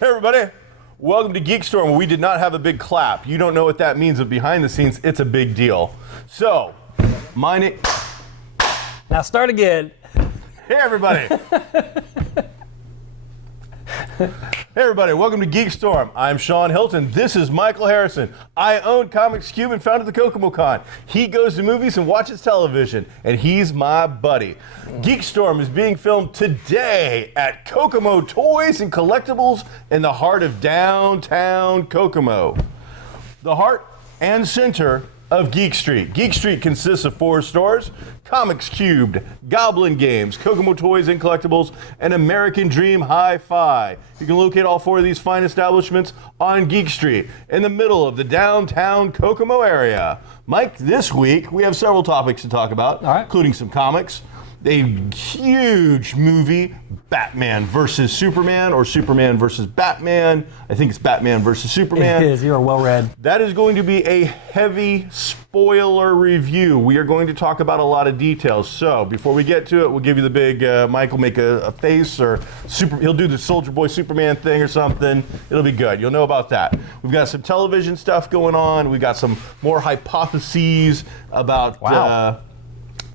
Everybody, welcome to GeekStorm. We did not have a big clap. You don't know what that means, but behind the scenes, it's a big deal. So, my name. Now start again. Hey, everybody. Hey, everybody, welcome to GeekStorm. I'm Sean Hilton. This is Michael Harrison. I own Comics Cube and founded the Kokomo Con. He goes to movies and watches television, and he's my buddy. GeekStorm is being filmed today at Kokomo Toys and Collectibles in the heart of downtown Kokomo. The heart and center of Geek Street. Geek Street consists of 4 stores: Comics Cubed, Goblin Games, Kokomo Toys and Collectibles, and American Dream Hi-Fi. You can locate all 4 of these fine establishments on Geek Street in the middle of the downtown Kokomo area. Mike, this week we have several topics to talk about, including some comics, a huge movie, Batman versus Superman, or Superman versus Batman. I think it's Batman versus Superman. It is. You are well read. That is going to be a heavy spoiler review. We are going to talk about a lot of details. So before we get to it, we'll give you the big, Mike will make a face, or he'll do the Soldier Boy Superman thing or something. It'll be good. You'll know about that. We've got some television stuff going on. We've got some more hypotheses about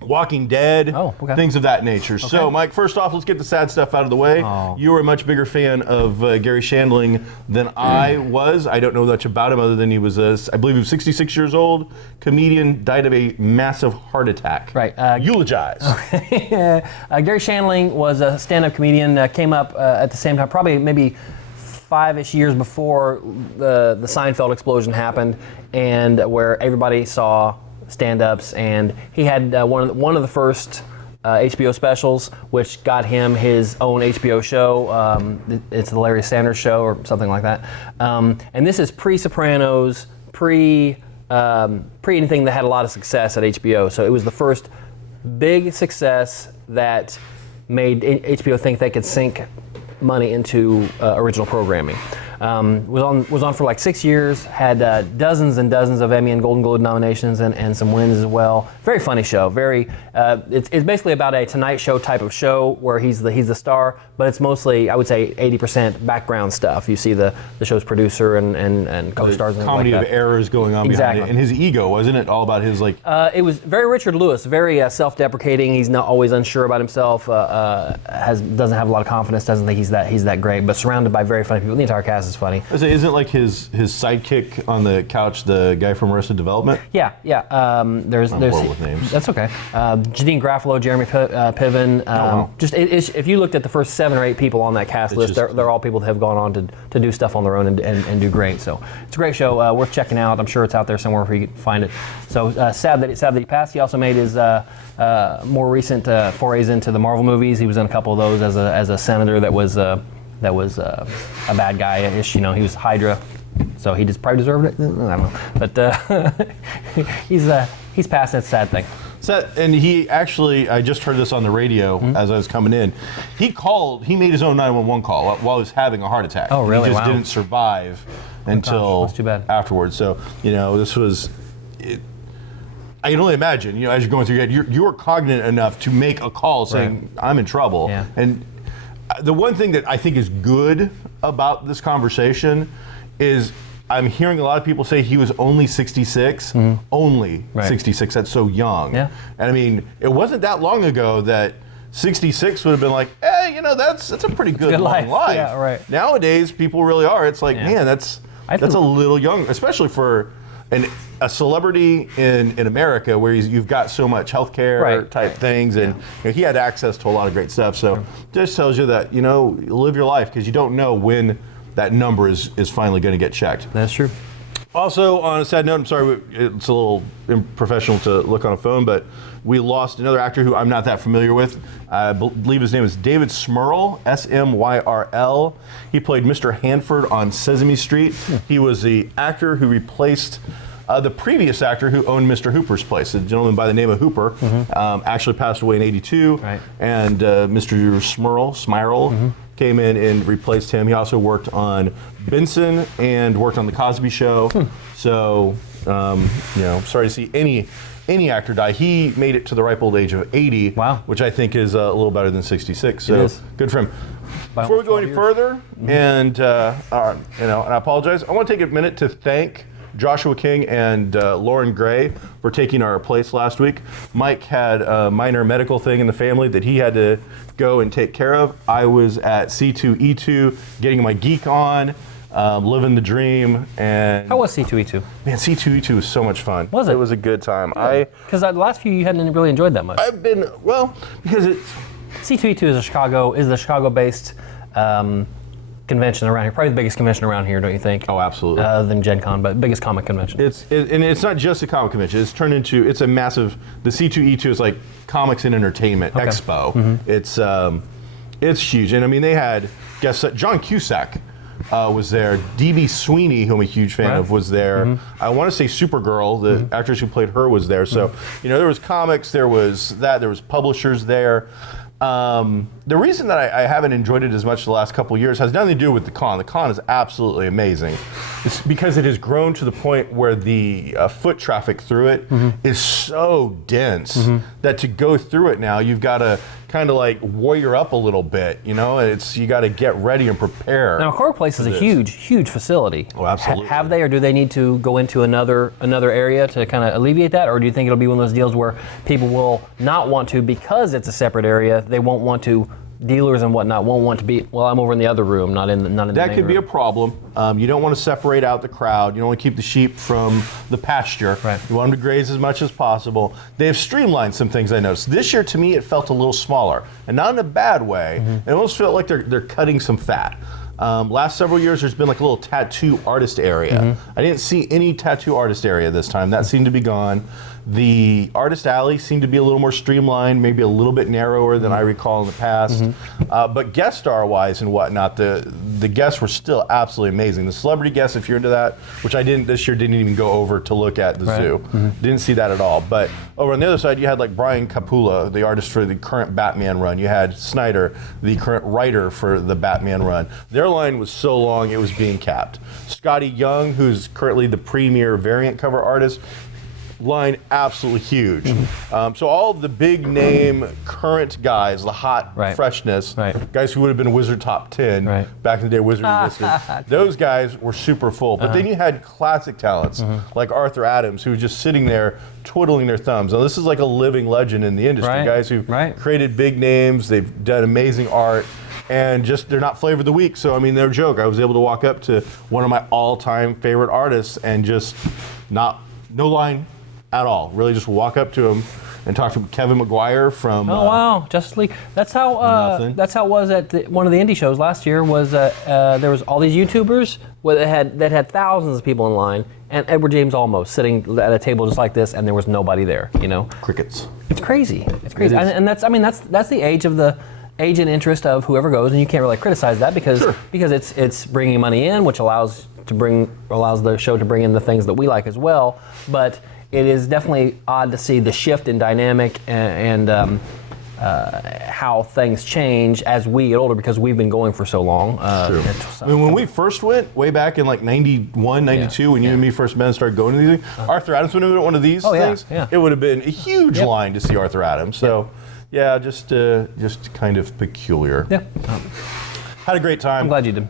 Walking Dead, things of that nature. Okay. So, Mike, first off, let's get the sad stuff out of the way. You were a much bigger fan of Gary Shandling than I was. I don't know much about him other than he was, I believe he was 66 years old, comedian, died of a massive heart attack. Right. Eulogize. Gary Shandling was a stand-up comedian, came up at the same time, probably maybe 5-ish years before the Seinfeld explosion happened, and where everybody saw stand-ups, and he had one of the first HBO specials, which got him his own HBO show. It's the Larry Sanders Show or something like that. And this is pre-Sopranos, pre anything that had a lot of success at HBO. So it was the first big success that made HBO think they could sink money into original programming. Was on for like 6 years, had dozens and dozens of Emmy and Golden Globe nominations and some wins as well. Very funny show. It's basically about a Tonight Show type of show where he's the star, but it's mostly, I would say, 80% background stuff. You see the show's producer and co-stars and comedy like of errors going on behind it, and his ego, wasn't it? All about his like. It was very Richard Lewis, very self-deprecating. He's not always unsure about himself. Doesn't have a lot of confidence. Doesn't think he's that great. But surrounded by very funny people. The entire cast is funny. Isn't like his sidekick on the couch the guy from Arrested Development? Yeah. There's horrible with names. That's okay. Janine Garofalo, Jeremy Piven. If you looked at the first 7 or 8 people on that cast list, they're all people that have gone on to do stuff on their own and do great. So it's a great show, worth checking out. I'm sure it's out there somewhere if you can find it. So sad that he passed. He also made his more recent forays into the Marvel movies. He was in a couple of those as a senator that was a bad guy-ish. He was Hydra, so he just probably deserved it. I don't know, but he's passed. That's a sad thing. And he actually, I just heard this on the radio as I was coming in. He made his own 911 call while he was having a heart attack. Oh, really? He just didn't survive until that's too bad. Afterwards. So, this was. I can only imagine, as you're going through your head, you're cognizant enough to make a call saying, I'm in trouble. Yeah. And the one thing that I think is good about this conversation is I'm hearing a lot of people say he was only 66. Only 66. That's so young. Yeah. And I mean, it wasn't that long ago that 66 would have been like, hey, that's a pretty good long life. Yeah, right. Nowadays, people really are. It's like, man, that's a little young, especially for a celebrity in America where you've got so much healthcare type things, and he had access to a lot of great stuff. So just tells you that live your life, because you don't know when that number is finally going to get checked. That's true. Also, on a sad note, I'm sorry, it's a little unprofessional to look on a phone, but we lost another actor who I'm not that familiar with. I believe his name is David Smyrl, Smyrl. He played Mr. Hanford on Sesame Street. He was the actor who replaced the previous actor who owned Mr. Hooper's place, a gentleman by the name of Hooper, actually passed away in '82, Right. and Mr. Smyrl came in and replaced him. He also worked on Benson and worked on The Cosby Show. So, sorry to see any actor die. He made it to the ripe old age of 80, Wow. which I think is a little better than 66. So is. good for him. By Before we go almost any 12 further, and and I apologize, I want to take a minute to thank Joshua King and Lauren Gray for taking our place last week. Mike had a minor medical thing in the family that he had to go and take care of. I was at C2E2 getting my geek on, living the dream. And How was C2E2? man, C2E2 was so much fun. Was it? It was a good time. Because the last few you hadn't really enjoyed that much. I've been, because it's, C2E2 is the Chicago-based convention around here. Probably the biggest convention around here, don't you think? oh, absolutely. Other than Gen Con, but biggest comic convention. And it's not just a comic convention. It's turned into, it's a massive, the C2E2 is like comics and entertainment expo. It's huge. And I mean, they had guests, John Cusack was there. D.B. Sweeney, who I'm a huge fan of, was there. I want to say Supergirl, the actress who played her, was there. So, there was comics, there was publishers there. The reason that I haven't enjoyed it as much the last couple of years has nothing to do with the con. The con is absolutely amazing. It's because it has grown to the point where the foot traffic through it is so dense that to go through it now, you've got to kind of like warrior up a little bit. You got to get ready and prepare. Now, Horror Place is a huge facility. Oh, absolutely. Have they, or do they need to go into another area to kind of alleviate that, or do you think it'll be one of those deals where people will not want to because it's a separate area? They won't want to. Dealers and whatnot won't want to be. Well, I'm over in the other room, not in the main That could be a room. problem. You don't want to separate out the crowd. You don't want to keep the sheep from the pasture. Right. You want them to graze as much as possible. They have streamlined some things I noticed. This year, to me, it felt a little smaller, and not in a bad way. It almost felt like they're cutting some fat. Last several years, there's been like a little tattoo artist area. I didn't see any tattoo artist area this time. That seemed to be gone. The artist alley seemed to be a little more streamlined, maybe a little bit narrower than I recall in the past. But guest star wise and whatnot, the guests were still absolutely amazing. The celebrity guests, if you're into that, which I didn't this year, didn't even go over to look at the zoo. Didn't see that at all. But over on the other side, you had like Brian Capullo, the artist for the current Batman run. You had Snyder, the current writer for the Batman run. Their line was so long, it was being capped. Scotty Young, who's currently the premier variant cover artist, line absolutely huge. So all of the big name current guys, the hot freshness, guys who would have been Wizard top 10 back in the day, Wizard listed, those guys were super full. But then you had classic talents like Arthur Adams, who was just sitting there twiddling their thumbs. Now this is like a living legend in the industry, guys who created big names, they've done amazing art. And just, they're not flavor of the week. So, I mean, no joke. I was able to walk up to one of my all-time favorite artists and just no line at all. Really just walk up to him and talk to Kevin McGuire from... Oh, wow. Justice League. That's how it was at one of the indie shows last year. Was there was all these YouTubers that had thousands of people in line, and Edward James Olmos sitting at a table just like this, and there was nobody there, Crickets. It's crazy. It's crazy. And that's the age of the... age and interest of whoever goes, and you can't really criticize that because it's bringing money in, which allows the show to bring in the things that we like as well. But it is definitely odd to see the shift in dynamic and how things change as we get older because we've been going for so long. I mean, when we first went, way back in like 91, 92, when you and me first met and started going to these things, Arthur Adams would have been at one of these things. It would have been a huge line to see Arthur Adams. So. Yeah, just kind of peculiar. Yeah. Had a great time. I'm glad you did.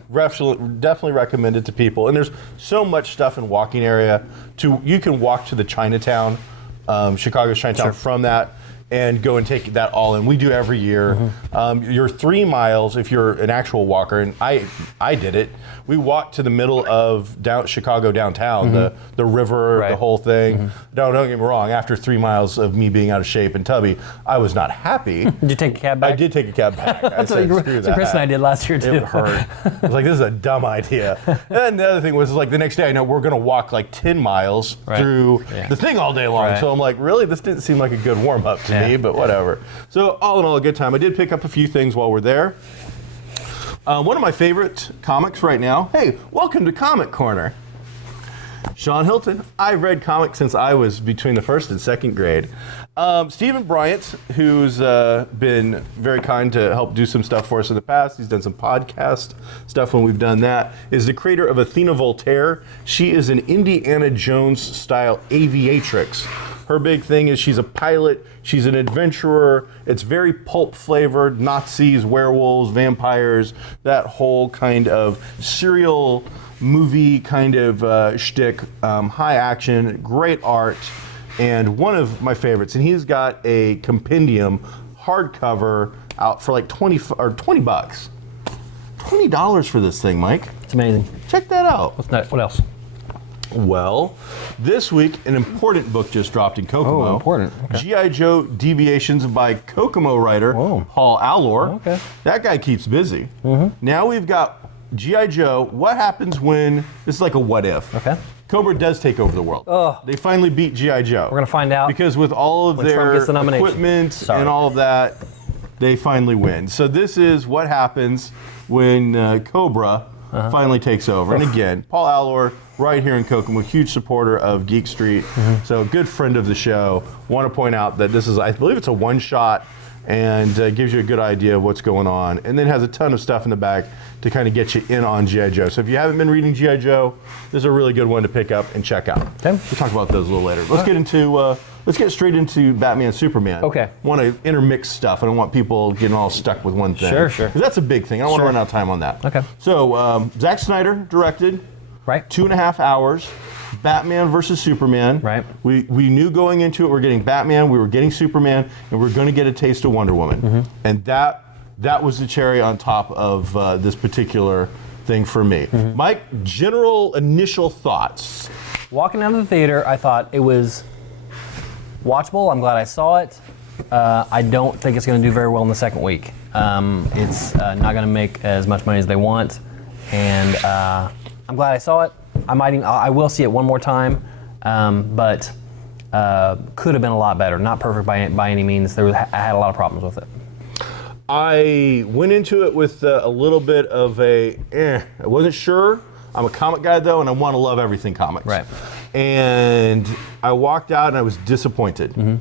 Definitely recommend it to people. And there's so much stuff in walking area. You can walk to the Chinatown, Chicago's Chinatown from that. and go and take that all in. We do every year. Your 3 miles, if you're an actual walker, and I did it. We walked to the middle of Chicago downtown, the river, the whole thing. Don't get me wrong. After 3 miles of me being out of shape and tubby, I was not happy. Did you take a cab back? I did take a cab back. That's what Chris and I did last year too. It hurt. I was like, this is a dumb idea. And then the other thing was like the next day, I know we're going to walk like 10 miles through the thing all day long. So I'm like, really? This didn't seem like a good warm up to me, but whatever. So all in all, a good time. I did pick up a few things while we're there. One of my favorite comics right now. Hey, welcome to Comic Corner. Sean Hilton. I've read comics since I was between the 1st and 2nd grade. Stephen Bryant, who's been very kind to help do some stuff for us in the past. He's done some podcast stuff when we've done that. Is the creator of Athena Voltaire. She is an Indiana Jones style aviatrix. Her big thing is she's a pilot, she's an adventurer, it's very pulp flavored, Nazis, werewolves, vampires, that whole kind of serial movie kind of shtick, high action, great art, and one of my favorites. And he's got a compendium hardcover out for like 20 bucks. $20 for this thing, Mike. It's amazing. Check that out. What else? Well, this week, an important book just dropped in Kokomo. Oh, important. Okay. G.I. Joe Deviations by Kokomo writer Paul Allor. Okay. That guy keeps busy. Now we've got G.I. Joe. What happens when, this is like a what if. Okay. Cobra does take over the world. They finally beat G.I. Joe. We're going to find out. Because with all of their equipment and all of that, they finally win. So this is what happens when Cobra finally takes over. And again, Paul Allor, right here in Kokomo, huge supporter of Geek Street. So a good friend of the show. Want to point out that this is, I believe it's a one-shot, and gives you a good idea of what's going on. And then has a ton of stuff in the back to kind of get you in on G.I. Joe. So if you haven't been reading G.I. Joe, this is a really good one to pick up and check out. Okay. We'll talk about those a little later. Let's get into, let's get straight into Batman Superman. Okay. I want to intermix stuff. I don't want people getting all stuck with one thing. Sure. Because that's a big thing. I don't want to run out of time on that. Okay. So Zack Snyder directed. Right. 2.5 hours. Batman versus Superman. Right. We knew going into it we're getting Batman, we were getting Superman, and we're going to get a taste of Wonder Woman. And that was the cherry on top of this particular thing for me. Mike, general initial thoughts. Walking out of the theater, I thought it was watchable. I'm glad I saw it. I don't think it's going to do very well in the second week. It's not going to make as much money as they want, and I'm glad I saw it. I will see it one more time, but could have been a lot better. Not perfect by any means. I had a lot of problems with it. I went into it with a little bit of I wasn't sure. I'm a comic guy though, and I want to love everything comics. Right. And I walked out and I was disappointed.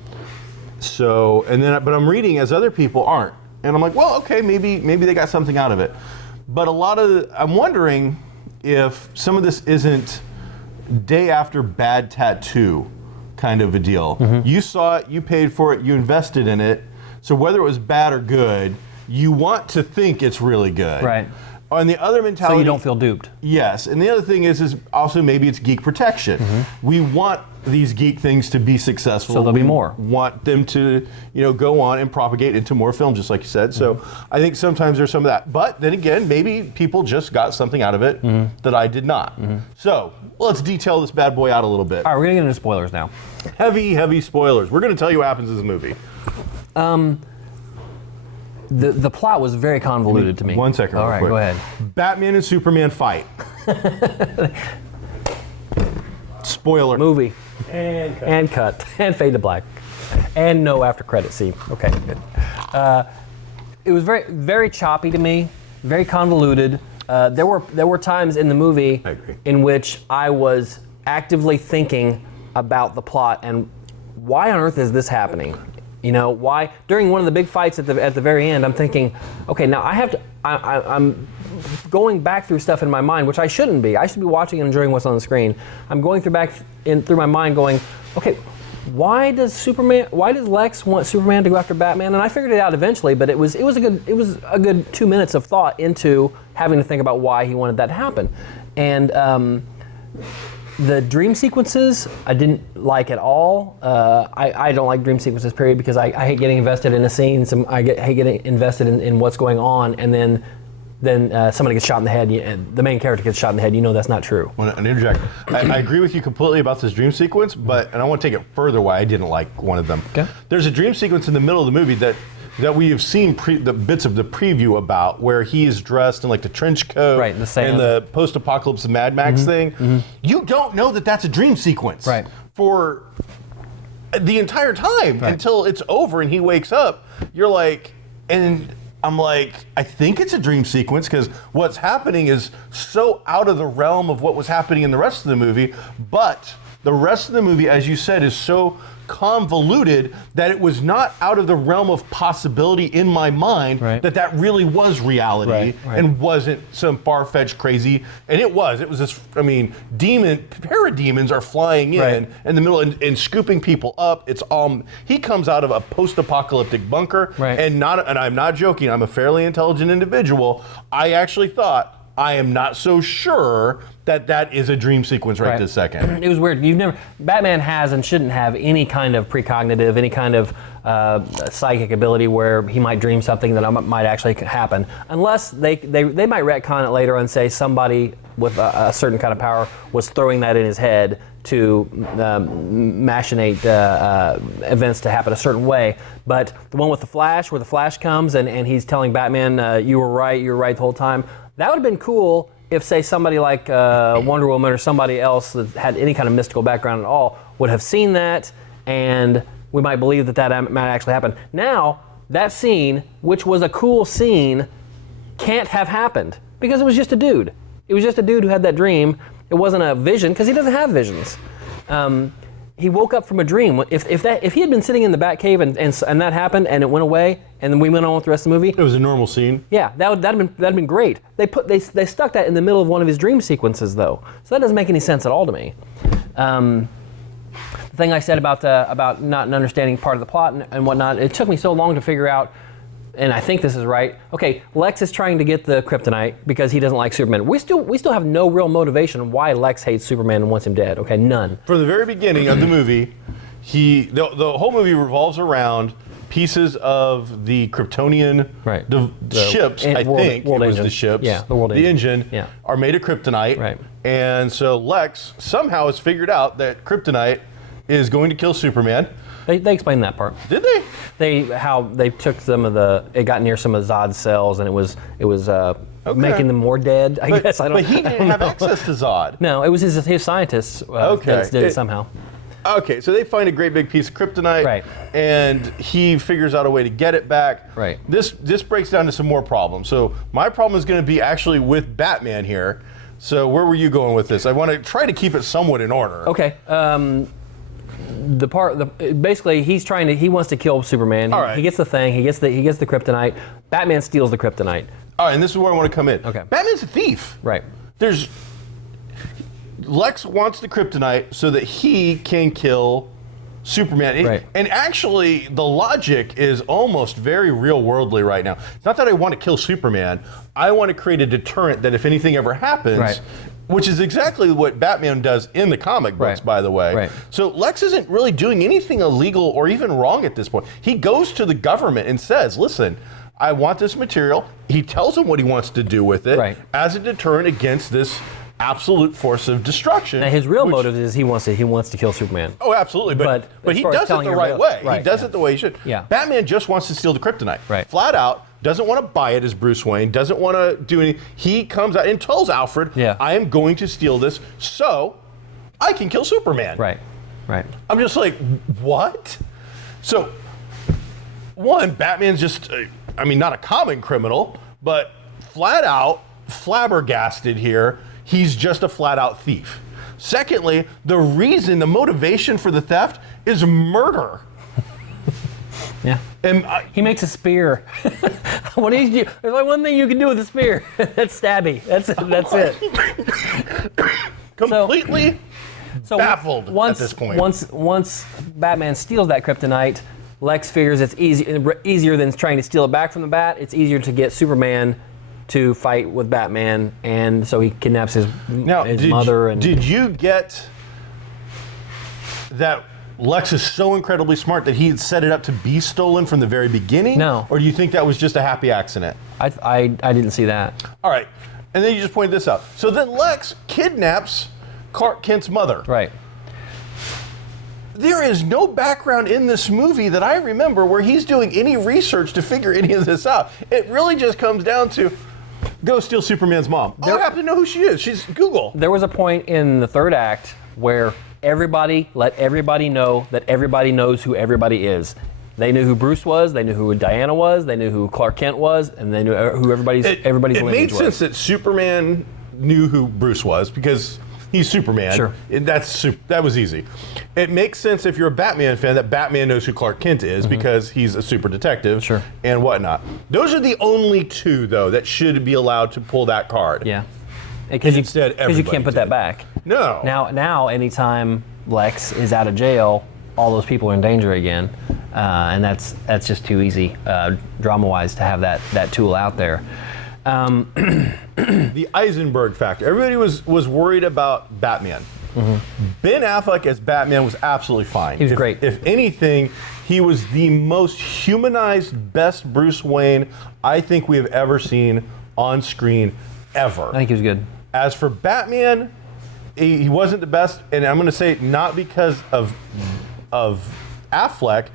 So, but I'm reading as other people aren't, and I'm like, well, okay, maybe they got something out of it. But I'm wondering if some of this isn't day after Bad Tattoo kind of a deal. You saw it, you paid for it, you invested in it. So whether it was bad or good, you want to think it's really good. Right. On the other mentality, so you don't feel duped. Yes, and the other thing is also maybe it's geek protection. We want these geek things to be successful. So there'll be more. Want them to, go on and propagate into more films, just like you said. So I think sometimes there's some of that. But then again, maybe people just got something out of it that I did not. So let's detail this bad boy out a little bit. All right, we're gonna get into spoilers now. Heavy spoilers. We're gonna tell you what happens in this movie. The plot was very convoluted to me. 1 second. All right, quick. go ahead. Batman and Superman fight. Spoiler. Movie. And cut. And fade to black. And no after credit scene. Okay, good. It was very, very choppy to me. Very convoluted. There were times in the movie in which I was actively thinking about the plot and why on earth is this happening? Why during one of the big fights at the very end, I'm thinking, okay, now I'm going back through stuff in my mind, which I shouldn't be. I should be watching and enjoying what's on the screen. I'm going through my mind going, okay, why does Lex want Superman to go after Batman? And I figured it out eventually, but it was a good 2 minutes of thought into having to think about why he wanted that to happen. And the dream sequences I didn't like at all. I don't like dream sequences, period, because I hate getting invested in a scene. Hate getting invested in what's going on, and then somebody gets shot in the head. And the main character gets shot in the head. You know that's not true. I want to interject. I agree with you completely about this dream sequence, and I want to take it further why I didn't like one of them. Okay. There's a dream sequence in the middle of the movie that we have seen the bits of the preview about, where he is dressed in like the trench coat Right, the sand. and the post-apocalypse Mad Max thing. You don't know that that's a dream sequence Right. for the entire time until it's over and he wakes up. You're like, and I'm like, I think it's a dream sequence because what's happening is so out of the realm of what was happening in the rest of the movie, but the rest of the movie, as you said, is so convoluted that it was not out of the realm of possibility in my mind that really was reality and wasn't some far-fetched crazy. And it was this, parademons are flying in the middle and scooping people up. It's he comes out of a post-apocalyptic bunker and I'm not joking, I'm a fairly intelligent individual. I actually thought, I am not so sure that is a dream sequence right this second. It was weird. Batman has and shouldn't have any kind of precognitive, any kind of psychic ability where he might dream something that might actually happen, unless they might retcon it later and say somebody with a certain kind of power was throwing that in his head to machinate events to happen a certain way. But the one with the Flash, where the Flash comes and he's telling Batman, you were right the whole time, that would have been cool if, say, somebody like Wonder Woman or somebody else that had any kind of mystical background at all would have seen that, and we might believe that might actually happen. Now, that scene, which was a cool scene, can't have happened because it was just a dude. It was just a dude who had that dream. It wasn't a vision because he doesn't have visions. He woke up from a dream. If he had been sitting in the Batcave and that happened and it went away and then we went on with the rest of the movie, it was a normal scene. Yeah, that'd have been great. They stuck that in the middle of one of his dream sequences though, so that doesn't make any sense at all to me. The thing I said about not understanding part of the plot and whatnot, it took me so long to figure out. And I think this is right. Okay, Lex is trying to get the kryptonite because he doesn't like Superman. We still have no real motivation why Lex hates Superman and wants him dead. Okay, none. From the very beginning of the movie, the whole movie revolves around pieces of the Kryptonian ships. I think it was the ships. Yeah, the world engine are made of kryptonite. Right. And so Lex somehow has figured out that kryptonite is going to kill Superman. They explained that part. Did they? How they took it got near some of Zod's cells, and it was making them more dead. I guess I don't. But he didn't have access to Zod. No, it was his scientists that did it somehow. Okay, so they find a great big piece of kryptonite, and he figures out a way to get it back. Right. This breaks down to some more problems. So my problem is going to be actually with Batman here. So where were you going with this? I want to try to keep it somewhat in order. Okay. Basically he wants to kill Superman. All right. He gets the thing. He gets the kryptonite. Batman steals the kryptonite. All right, and this is where I want to come in. Okay. Batman's a thief. Right. Lex wants the kryptonite so that he can kill Superman. Right. And actually, the logic is almost very real worldly right now. It's not that I want to kill Superman. I want to create a deterrent that if anything ever happens, which is exactly what Batman does in the comic books, by the way. Right. So Lex isn't really doing anything illegal or even wrong at this point. He goes to the government and says, listen, I want this material. He tells them what he wants to do with it as a deterrent against this absolute force of destruction. Now his real motive is he wants to kill Superman. Oh, absolutely, but he does it the right way. He does it the way he should. Yeah. Batman just wants to steal the kryptonite. Right. Flat out, doesn't want to buy it as Bruce Wayne, doesn't want to do anything. He comes out and tells Alfred, I am going to steal this so I can kill Superman. Right. I'm just like, what? So, one, Batman's just, not a common criminal, but flat out flabbergasted here. He's just a flat out thief. Secondly, the motivation for the theft is murder. Yeah. And he makes a spear. What do you do? There's only one thing you can do with a spear. That's stabby. That's it. Completely baffled at this point. Once Batman steals that kryptonite, Lex figures it's easier than trying to steal it back from the Bat. It's easier to get Superman to fight with Batman, and so he kidnaps his Now, mother. And did you get that Lex is so incredibly smart that he had set it up to be stolen from the very beginning? No. Or do you think that was just a happy accident? I didn't see that. All right. And then you just pointed this out. So then Lex kidnaps Clark Kent's mother. Right. There is no background in this movie that I remember where he's doing any research to figure any of this out. It really just comes down to go steal Superman's mom. I happen to know who she is. She's Google. There was a point in the third act where everybody let everybody know that everybody knows who everybody is. They knew who Bruce was, they knew who Diana was, they knew who Clark Kent was, and they knew who everybody's It lineage made was. sense that Superman knew who Bruce was because he's Superman. Sure. That was easy. It makes sense if you're a Batman fan that Batman knows who Clark Kent is because he's a super detective Sure. and whatnot. Those are the only two, though, that should be allowed to pull that card. Yeah. Because you can't everybody put that did. back. No. Now, anytime Lex is out of jail, all those people are in danger again, and that's just too easy, drama-wise, to have that tool out there. The Eisenberg factor. Everybody was worried about Batman. Ben Affleck as Batman was absolutely fine. He was great. If anything, he was the most humanized, best Bruce Wayne I think we have ever seen on screen ever. I think he was good. As for Batman, he wasn't the best, and I'm going to say not because of Affleck,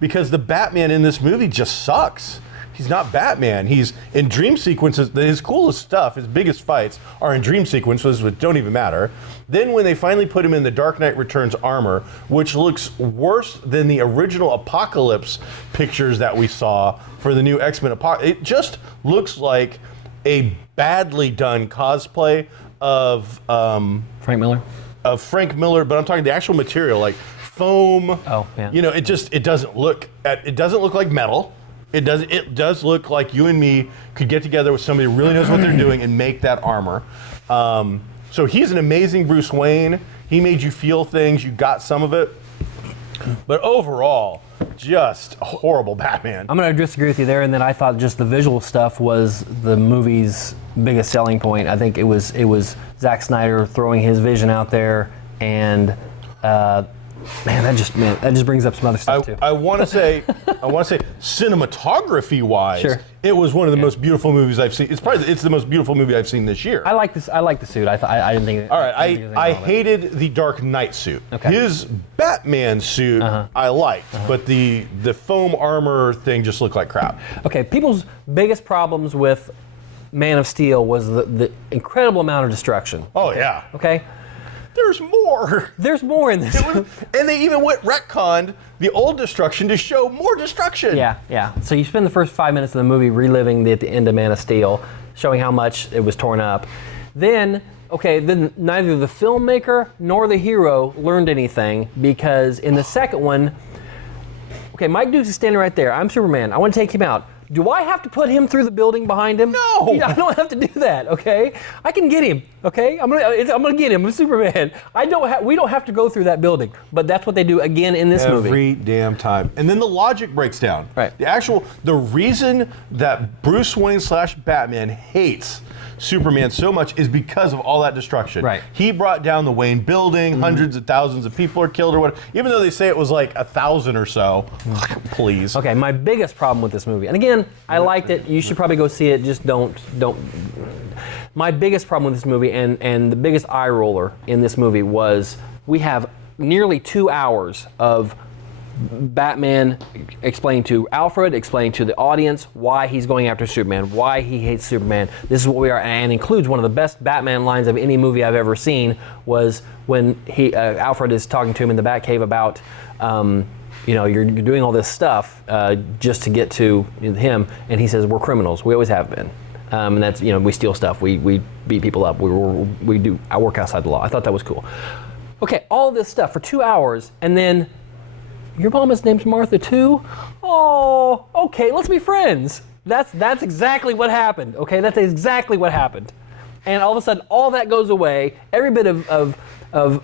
because the Batman in this movie just sucks. He's not Batman. He's in dream sequences. His coolest stuff, his biggest fights, are in dream sequences, which don't even matter. Then when they finally put him in the Dark Knight Returns armor, which looks worse than the original Apocalypse pictures that we saw for the new X-Men Apocalypse, it just looks like a badly done cosplay of Frank Miller? Of Frank Miller, but I'm talking the actual material, like foam. Oh, yeah. You know, it doesn't look like metal. It does look like you and me could get together with somebody who really knows what they're doing and make that armor. So he's an amazing Bruce Wayne. He made you feel things. You got some of it. But overall, just a horrible Batman. I'm going to disagree with you there, and then I thought just the visual stuff was the movie's biggest selling point. I think it was Zack Snyder throwing his vision out there, and that just brings up some other stuff too. I want to say, cinematography-wise, Sure. it was one of the most beautiful movies I've seen. It's the most beautiful movie I've seen this year. I like this. I like the suit. I didn't think. All right, I hate. hated the Dark Knight suit. Okay. His Batman suit I liked, but the foam armor thing just looked like crap. Okay, people's biggest problems with Man of Steel was the incredible amount of destruction. Oh yeah. Okay, There's more. there's more in this. And they even retconned the old destruction to show more destruction. Yeah. So you spend the first 5 minutes of the movie reliving the end of Man of Steel, showing how much it was torn up. Then neither the filmmaker nor the hero learned anything, because in the second one, Mike Dukes is standing right there. I'm Superman. I want to take him out. Do I have to put him through the building behind him? No. I don't have to do that. Okay, I can get him. Okay, I'm gonna get him. I'm Superman. We don't have to go through that building. But that's what they do again in this movie. Every damn time. And then the logic breaks down. Right. The reason that Bruce Wayne / Batman hates Superman so much is because of all that destruction. Right. He brought down the Wayne building, hundreds of thousands of people are killed or whatever. Even though they say it was like 1,000 or so. Please. Okay, my biggest problem with this movie, and again, I liked it. You should probably go see it. Just don't. My biggest problem with this movie, and the biggest eye roller in this movie, was we have nearly 2 hours of Batman explaining to Alfred, explaining to the audience why he's going after Superman, why he hates Superman. This is what we are, and includes one of the best Batman lines of any movie I've ever seen, was when Alfred is talking to him in the Batcave about, you're doing all this stuff just to get to him, and he says, we're criminals. We always have been. And that's, we steal stuff. We beat people up. I work outside the law. I thought that was cool. Okay, all this stuff for 2 hours, and then your mama's name's Martha too? Oh, okay, let's be friends. That's exactly what happened. Okay, that's exactly what happened. And all of a sudden, all that goes away. Every bit of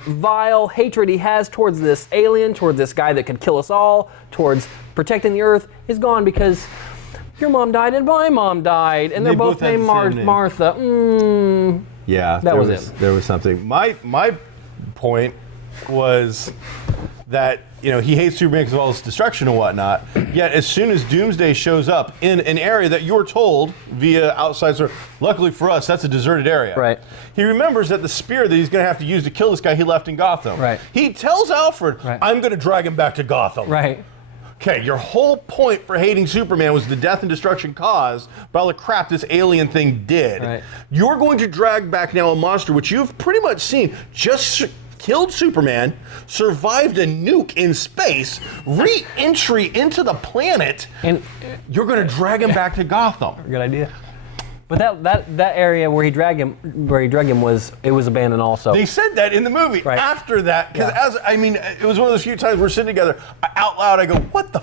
vile hatred he has towards this alien, towards this guy that could kill us all, towards protecting the Earth, is gone because your mom died and my mom died, and they're both had named the same name. Martha. Yeah, That was it. There was something. My point was that he hates Superman because of all his destruction and whatnot. Yet as soon as Doomsday shows up in an area that you're told via outside source, luckily for us, that's a deserted area. Right. He remembers that the spear that he's going to have to use to kill this guy he left in Gotham. Right. He tells Alfred, Right. "I'm going to drag him back to Gotham." Right. Okay, your whole point for hating Superman was the death and destruction caused by all the crap this alien thing did. Right. You're going to drag back now a monster which you've pretty much seen just killed Superman, survived a nuke in space, re-entry into the planet, And you're going to drag him back to Gotham. good idea. But that area where he dragged him was abandoned also. They said that in the movie. Right. After that, because it was one of those few times we're sitting together, out loud I go, "What the?"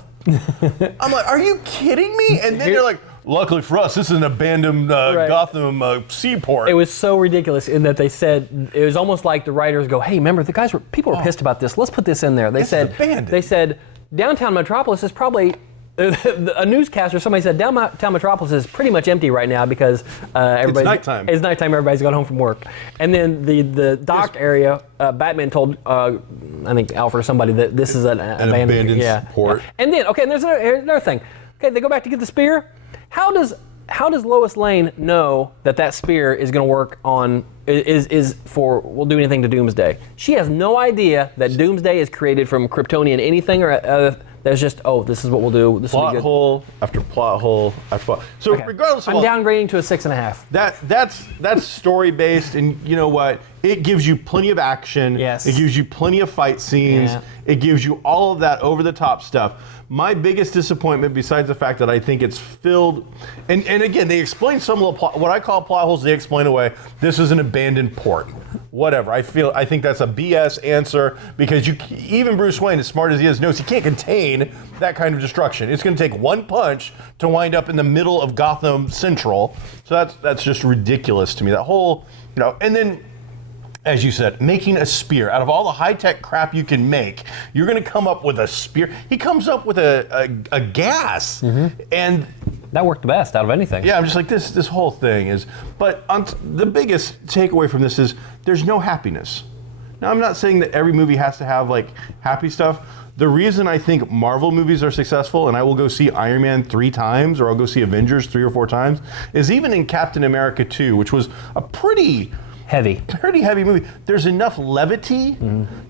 I'm like, "Are you kidding me?" And then they're like, "Luckily for us, this is an abandoned Right. Gotham seaport." It was so ridiculous in that they said it was almost like the writers go, "Hey, remember people were pissed about this. Let's put this in there." This is abandoned. They said downtown Metropolis is probably. A newscaster, somebody said downtown Metropolis is pretty much empty right now because everybody's nighttime. It's nighttime. Everybody's gone home from work, and then the dock area. Batman told I think Alfred or somebody that this is an abandoned port. Yeah. And then and there's another thing. Okay, they go back to get the spear. How does Lois Lane know that spear is going to work on will do anything to Doomsday? She has no idea that Doomsday is created from Kryptonian anything or there's just this is what we'll do. This will be Plot good. hole after plot hole after plot. So Okay. regardless of I'm downgrading to a 6.5. that's story based, and you know what? It gives you plenty of action. Yes. It gives you plenty of fight scenes. Yeah. It gives you all of that over the top stuff. My biggest disappointment, besides the fact that I think it's filled, and again, they explain some little plot, what I call plot holes, they explain away. This is an abandoned port. Whatever. I think that's a BS answer because even Bruce Wayne, as smart as he is, knows he can't contain that kind of destruction. It's going to take one punch to wind up in the middle of Gotham Central. So that's just ridiculous to me. That whole, and then, as you said, making a spear. Out of all the high-tech crap you can make, you're going to come up with a spear. He comes up with a gas. And That worked the best out of anything. yeah, I'm just like, this whole thing is, but the biggest takeaway from this is there's no happiness. Now, I'm not saying that every movie has to have like happy stuff. The reason I think Marvel movies are successful, and I will go see Iron Man 3 times, or I'll go see Avengers 3 or 4 times, is even in Captain America 2, which was a pretty Heavy. heavy movie. There's enough levity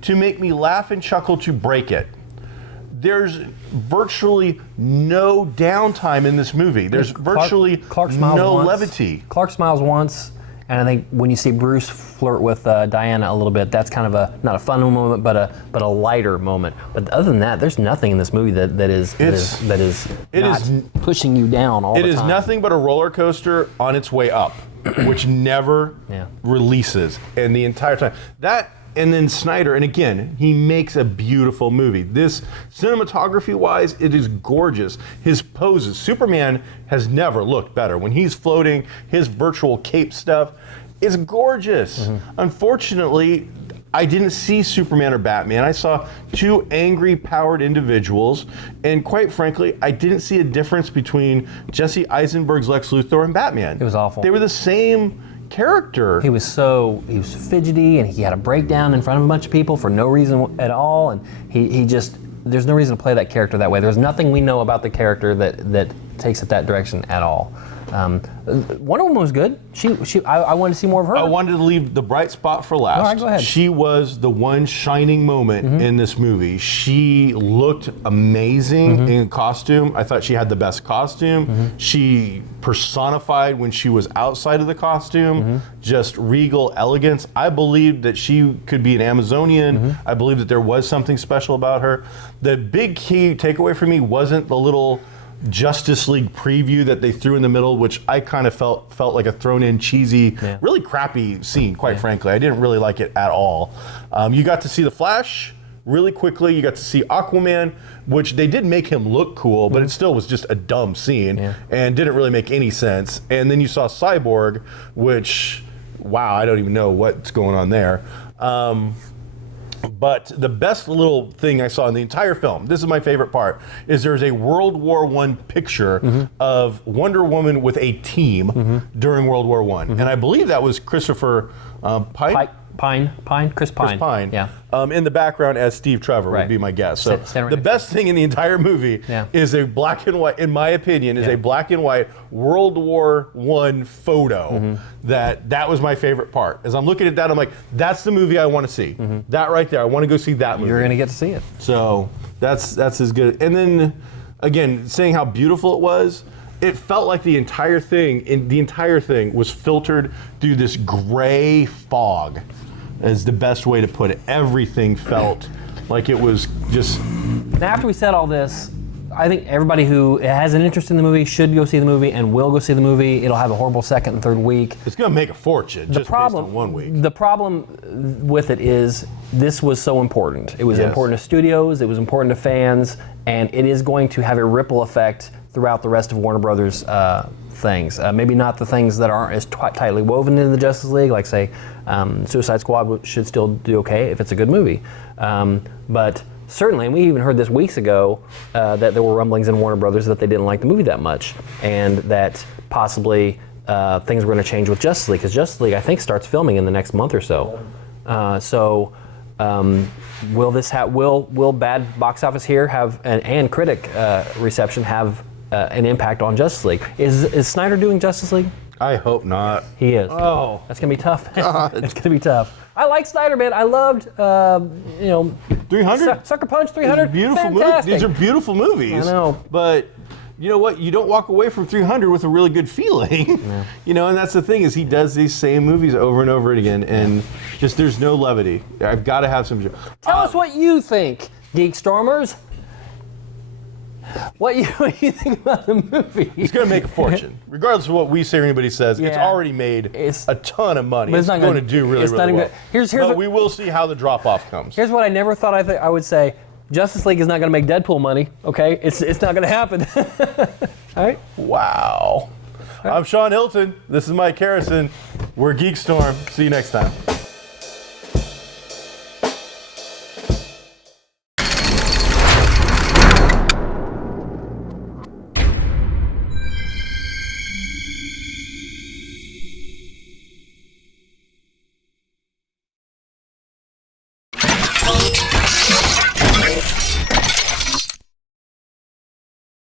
to make me laugh and chuckle to break it. There's virtually no downtime in this movie. There's virtually Clark smiles no once. levity. Clark smiles once, and I think when you see Bruce flirt with Diana a little bit, that's kind of not a fun moment, but a lighter moment. But other than that, there's nothing in this movie that is pushing you down all the time. It is nothing but a roller coaster on its way up, which never releases, and the entire time. And then Snyder, and again, he makes a beautiful movie. This, cinematography-wise, it is gorgeous. His poses, Superman has never looked better. When he's floating, his virtual cape stuff is gorgeous. Unfortunately, I didn't see Superman or Batman. I saw two angry, powered individuals, and quite frankly, I didn't see a difference between Jesse Eisenberg's Lex Luthor and Batman. It was awful. They were the same character. He was fidgety, and he had a breakdown in front of a bunch of people for no reason at all, and he just, there's no reason to play that character that way. There's nothing we know about the character that takes it that direction at all. Wonder Woman was good. I wanted to see more of her. I wanted to leave the bright spot for last. All right, go ahead. She was the one shining moment in this movie. She looked amazing in costume. I thought she had the best costume. She personified when she was outside of the costume, just regal elegance. I believed that she could be an Amazonian. I believed that there was something special about her. The big key takeaway for me wasn't the little Justice League preview that they threw in the middle, which I kind of felt like a thrown-in cheesy, really crappy scene, quite frankly. I didn't really like it at all. You got to see the Flash really quickly. You got to see Aquaman, which they did make him look cool, but it still was just a dumb scene and didn't really make any sense. And then you saw Cyborg, which, wow, I don't even know what's going on there. But the best little thing I saw in the entire film, this is my favorite part, is there's a World War I picture of Wonder Woman with a team during World War I. And I believe that was Christopher Pine? Chris Pine. Yeah. In the background as Steve Trevor would be my guess. So the best thing in the entire movie is a black and white, in my opinion, is a black and white World War I photo. That was my favorite part. As I'm looking at that, I'm like, that's the movie I want to see. That right there, I want to go see that movie. You're going to get to see it. So that's as good. And then again, saying how beautiful it was. It felt like the entire thing was filtered through this gray fog, is the best way to put it. Everything felt like it was just... Now, after we said all this, I think everybody who has an interest in the movie should go see the movie and will go see the movie. It'll have a horrible second and third week. It's going to make a fortune based on 1 week. The problem with it is this was so important. It was important to studios, it was important to fans, and it is going to have a ripple effect throughout the rest of Warner Brothers things. Maybe not the things that aren't as tightly woven into the Justice League, like say Suicide Squad should still do okay if it's a good movie. But certainly, and we even heard this weeks ago, that there were rumblings in Warner Brothers that they didn't like the movie that much, and that possibly things were going to change with Justice League, because Justice League, I think, starts filming in the next month or so. Will bad box office here have and critic reception have an impact on Justice League? Is Snyder doing Justice League? I hope not. He is. Oh, that's gonna be tough. It's gonna be tough. I like Snyder, man. I loved 300. Sucker Punch 300. Beautiful movies. These are beautiful movies. I know. But you know what? You don't walk away from 300 with a really good feeling. Yeah. And that's the thing, is he does these same movies over and over again, and just there's no levity. I've got to have some. Tell us what you think, GeekStormers. What you think about the movie? It's going to make a fortune. Regardless of what we say or anybody says, it's already made a ton of money. It's going to do really well. But we will see how the drop-off comes. Here's what I never thought I would say. Justice League is not going to make Deadpool money, okay? It's not going to happen. All right? Wow. I'm Sean Hilton. This is Mike Harrison. We're GeekStorm. See you next time.